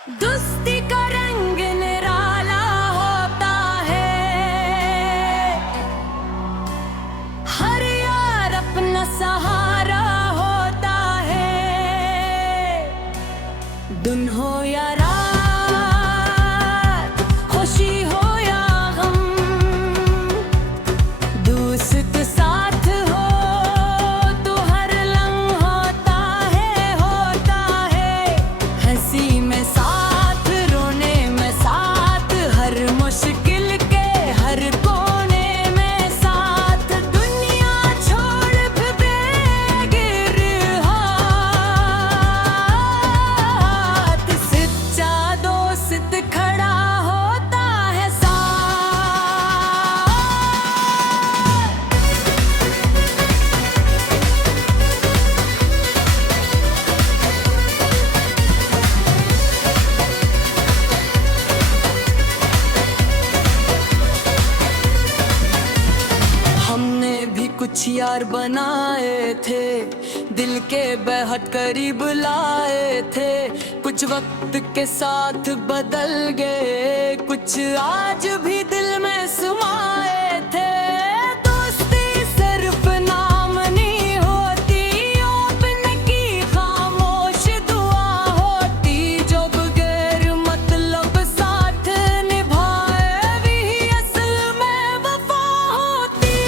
दोस्ती का रंग निराला होता है, हर यार अपना सहारा होता है। दिन हो या रात, खुशी हो या गम, दोस्त साथ हो तो हर लम्हा होता है। हंसी में साथ, रोने में साथ, हर मुश्किल के हर कोने में साथ। दुनिया छोड़ भी बेगिर हाथ, सच्चा दोस्त खड़ा होता है साथ। हमने भी कुछ यार बनाए थे, दिल के बेहद करीब लाए थे। कुछ वक्त के साथ बदल गए, कुछ आज भी दिल में समाए थे। दोस्ती सिर्फ नाम नहीं होती, अपने की खामोश दुआ होती। जो बगैर मतलब साथ निभाए, भी असल में वफा होती।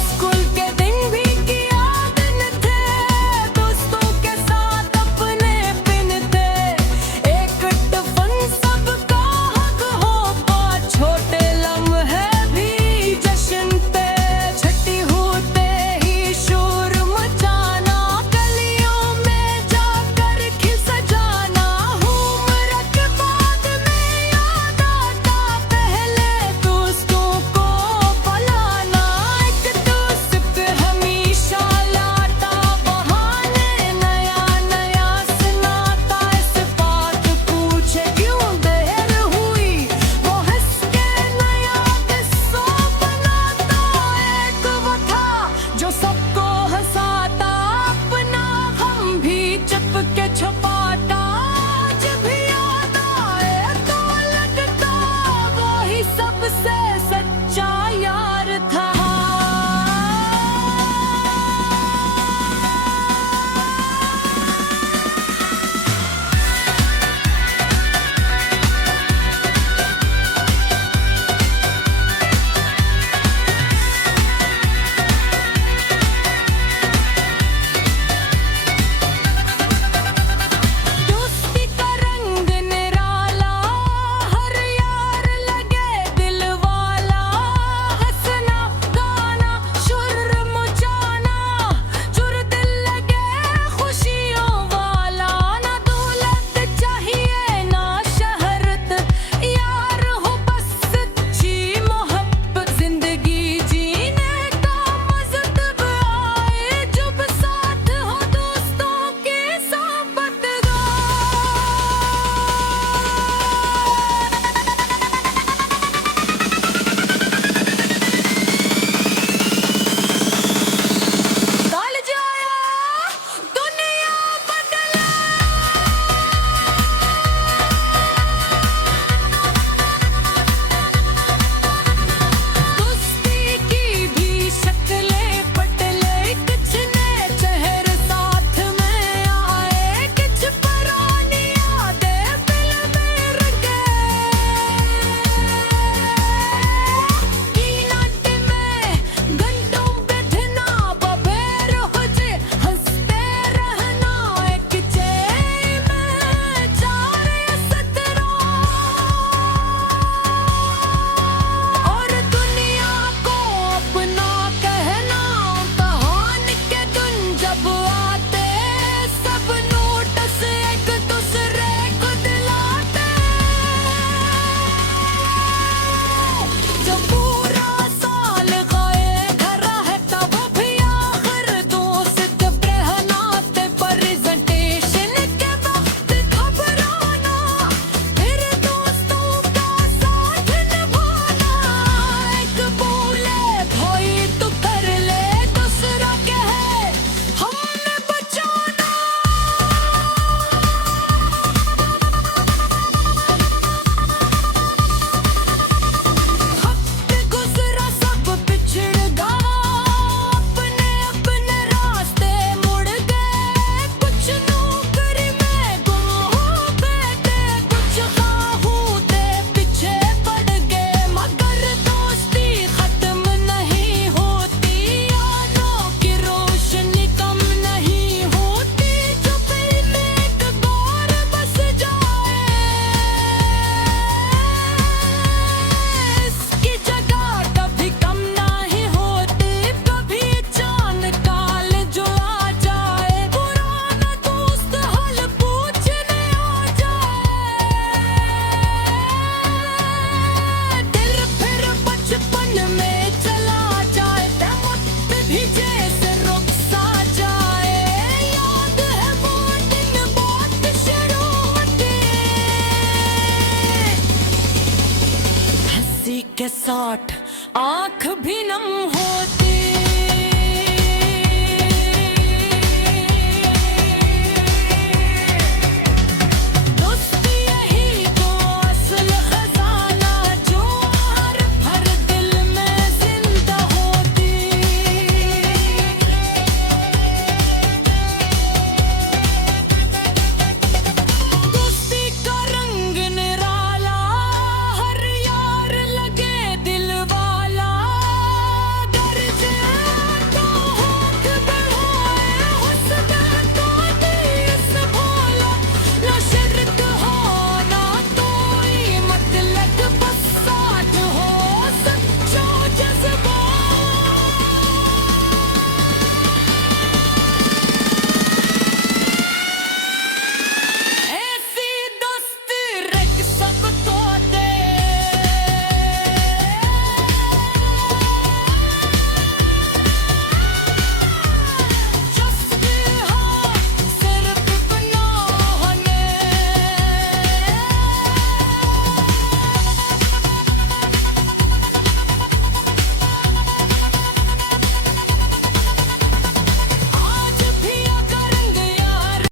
स्कूल के दिन भी किया दिन थे, दोस्तों के साथ अपने पिन थे। एक टफन सबका हक हो, छोटे लम्हे भी जश्न थे। छठी होते ही शोर मचाना, गलियों में जाकर खिल सजाना। उम्र के बाद में याद आता, पहले दोस्तों को बुलाना। एक दोस्त हमेशा लाता बहाने, नया नया सुनाता। इस बात पूछे क्यों देर हुई, वो हंस के नया किस्सा बनाता। एक वो था जो सबको हंसाता, अपना हम भी चुप के छुपाता। आज भी याद आए तो लगता, वो ही सबसे सच्चा यार था। के साथ आंख भी नम होती